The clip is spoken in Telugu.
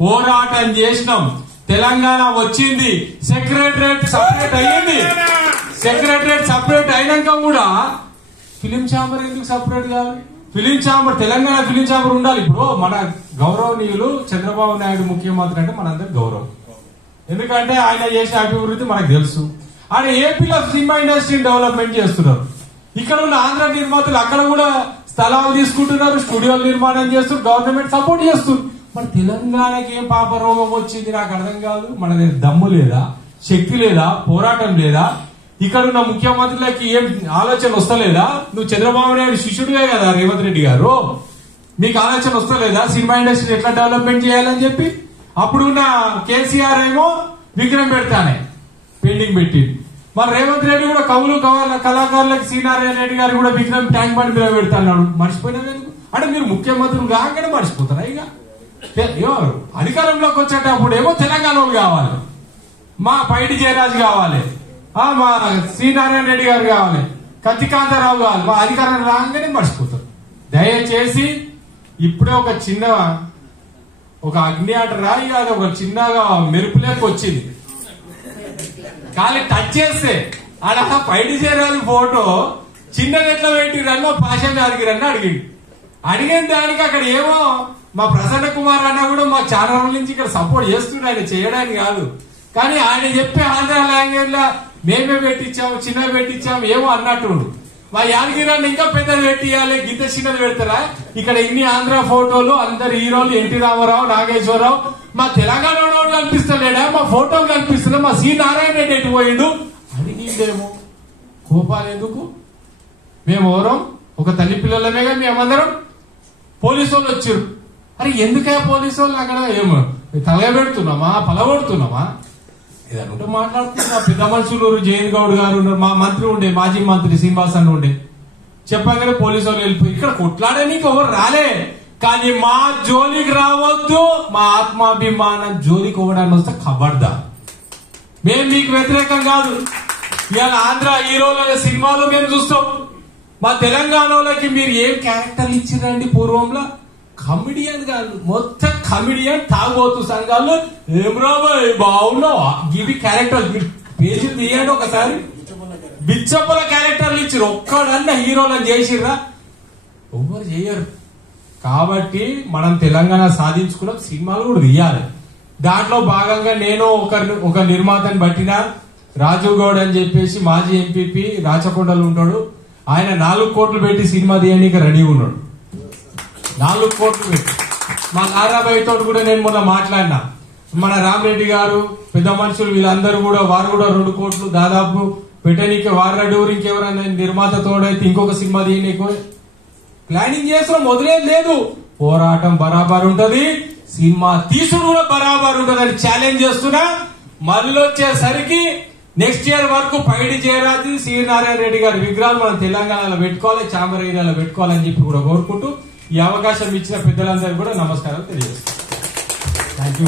పోరాటం చేసినాం, తెలంగాణ వచ్చింది, సెక్రటరేట్ సపరేట్ అయ్యింది. సెక్రటరేట్ సపరేట్ అయినాక కూడా ఫిలిం ఛాంబర్ ఎందుకు సపరేట్ కావాలి? Film chamber, Telangana film chamber ఉండాలి. ఇప్పుడు మన గౌరవనీయులు చంద్రబాబు నాయుడు ముఖ్యమంత్రి అంటే మనందరికి గౌరవం, ఎందుకంటే ఆయన చేసిన అభివృద్ధి మనకు తెలుసు. ఆయన ఏపీలో సినిమా ఇండస్ట్రీని డెవలప్మెంట్ చేస్తున్నారు. ఇక్కడ ఉన్న ఆంధ్ర నిర్మాతలు అక్కడ కూడా స్థలాలు తీసుకుంటున్నారు, స్టూడియోలు నిర్మాణం చేస్తున్నారు, గవర్నమెంట్ సపోర్ట్ చేస్తుంది. మరి తెలంగాణకి ఏం పాప రోగం వచ్చింది నాకు అర్థం కాదు. మన దమ్ము లేదా, శక్తి లేదా, పోరాటం లేదా? ఇక్కడ ఉన్న ముఖ్యమంత్రులకి ఏం ఆలోచన వస్తలేదా? నువ్వు చంద్రబాబు నాయుడు శిష్యుడివే కదా రేవంత్ రెడ్డి గారు, మీకు ఆలోచన వస్తలేదా సినిమా ఇండస్ట్రీ ఎట్లా డెవలప్మెంట్ చేయాలని చెప్పి? అప్పుడున్న కేసీఆర్ ఏమో విగ్రహం పెడతానే పెండింగ్ పెట్టి, మరి రేవంత్ రెడ్డి కూడా కవులు కళాకారులకు శ్రీనారాయణ రెడ్డి గారు కూడా విగ్రహం ట్యాంక్ బండ్ మీద పెడతాడు. మర్చిపోయినా అంటే మీరు ముఖ్యమంత్రులు కాగానే మర్చిపోతారా? ఇక అధికారంలోకి వచ్చేటప్పుడు ఏమో తెలంగాణ వాళ్ళు కావాలి, మా పైడి జయరాజ్ కావాలి, మా శ్రీనారాయణ రెడ్డి గారు కావాలి, కత్తికాంతారావు కావాలి, మా అధికారం రాగానే మర్చిపోతారు. దయచేసి ఇప్పుడే ఒక అగ్ని ఆట రాయి కాదు, ఒక చిన్నగా మెరుపులేక వచ్చింది, కాలి టచ్ చేస్తే ఆడ పైడి జయరాజు ఫోటో చిన్నది ఎట్లా పెట్టిరన్నో పాషం అడిగిరన్న అడిగిన దానికి అక్కడ ఏమో మా ప్రసన్న కుమార్ అన్న కూడా మా ఛానల్ నుంచి ఇక్కడ సపోర్ట్ చేస్తున్నాడు, ఆయన చేయడానికి కాదు. కానీ ఆయన చెప్పే ఆంధ్ర లాంగ్వేజ్ లో మేమే పెట్టించాము, చిన్నది పెట్టించాము ఏమో అన్నట్టు. మా యాదగిరాన్ని ఇంకా పెద్దది పెట్టియాలి, గింత చిన్నది పెడతారా? ఇక్కడ ఇన్ని ఆంధ్ర ఫోటోలు, అందరు హీరోలు, ఎన్టీ రామారావు, నాగేశ్వరరావు, మా తెలంగాణ కనిపిస్తలేడా? మా ఫోటోలు కనిపిస్తున్నా, మా సి నారాయణ రెడ్డి ఎటు పోయిండు? అడిగిందేమో కోపాలు ఎందుకు? మేము ఎవరం ఒక తల్లి పిల్లలమేగా మేమందరం. పోలీసు వాళ్ళు వచ్చారు, అరే ఎందుకే పోలీసు వాళ్ళు అక్కడ ఏమో తలబెడుతున్నామా, పలగొడుతున్నామా? ఏదంటే మాట్లాడుతున్నా. పెద్ద మనుషులు జయంత్ గౌడ్ గారు ఉన్నారు, మా మంత్రి ఉండే, మాజీ మంత్రి శ్రీనివాస్ అన్న ఉండే, చెప్పగానే పోలీసు వాళ్ళు వెళ్ళిపోయి. ఇక్కడ కొట్లాడడానికి ఎవరు రాలే, కానీ మా జోలికి రావద్దు, మా ఆత్మాభిమానం జోలికి ఇవ్వడానికి వస్తే ఖబర్దా. మేము మీకు వ్యతిరేకం కాదు. ఇవాళ ఆంధ్ర హీరోల సినిమాలు మేము చూస్తాం. మా తెలంగాణ వాళ్ళకి మీరు ఏం క్యారెక్టర్లు ఇచ్చిరండి? పూర్వంలో కమిడియన్ కాదు, మొత్తం కమిడియన్, తాగుబోతు సంఘాలు. ఏం రాబాయ్ బాగున్నావా? ఇవి క్యారెక్టర్లు మీరు పేజీలు తీయండి ఒకసారి. బిచ్చప్పల క్యారెక్టర్లు ఇచ్చారు, ఒక్కడన్నా హీరోలను చేసిర్రా? ఎవరు చేయరు. కాబట్టి మనం తెలంగాణ సాధించుకున్నాం, సినిమాలు కూడా తీయాలి. దాంట్లో భాగంగా నేను ఒక నిర్మాతని పట్టిన, రాజు గౌడ్ అని చెప్పేసి మాజీ ఎంపీపీ రాచకొండలు ఉంటాడు. ఆయన 4 కోట్లు పెట్టి సినిమా తీయడానికి రెడీ ఉన్నాడు. 4 కోట్లు పెట్టి. మా నారాబాయి తోటి కూడా నేను మొన్న మాట్లాడినా. మన రామరెడ్డి గారు, పెద్ద మనుషులు వీళ్ళందరూ కూడా, వారు కూడా 2 కోట్లు దాదాపు పెట్టనీకి, వారు రెడ్డి ఊరు ఇంకెవరైనా నిర్మాత తోడైతే ఇంకొక సినిమా తీయనీకి ప్లానింగ్ చేస్తున్నాం. వదిలేదు లేదు, పోరాటం బరాబర్ ఉంటది, సినిమా తీసుడు కూడా బరాబర్ ఉంటది అని ఛాలెంజ్ చేస్తున్నా. మళ్ళీ వచ్చేసరికి నెక్స్ట్ ఇయర్ వరకు పైడి జయరాజు, శ్రీనారాయణ రెడ్డి గారి విగ్రహాలు మనం తెలంగాణలో పెట్టుకోవాలి, చాంబర్ ఏరియాలో పెట్టుకోవాలని చెప్పి కూడా కోరుకుంటూ ఈ అవకాశం ఇచ్చిన పెద్దలందరూ కూడా నమస్కారాలు తెలియజేస్తాను. Thank you.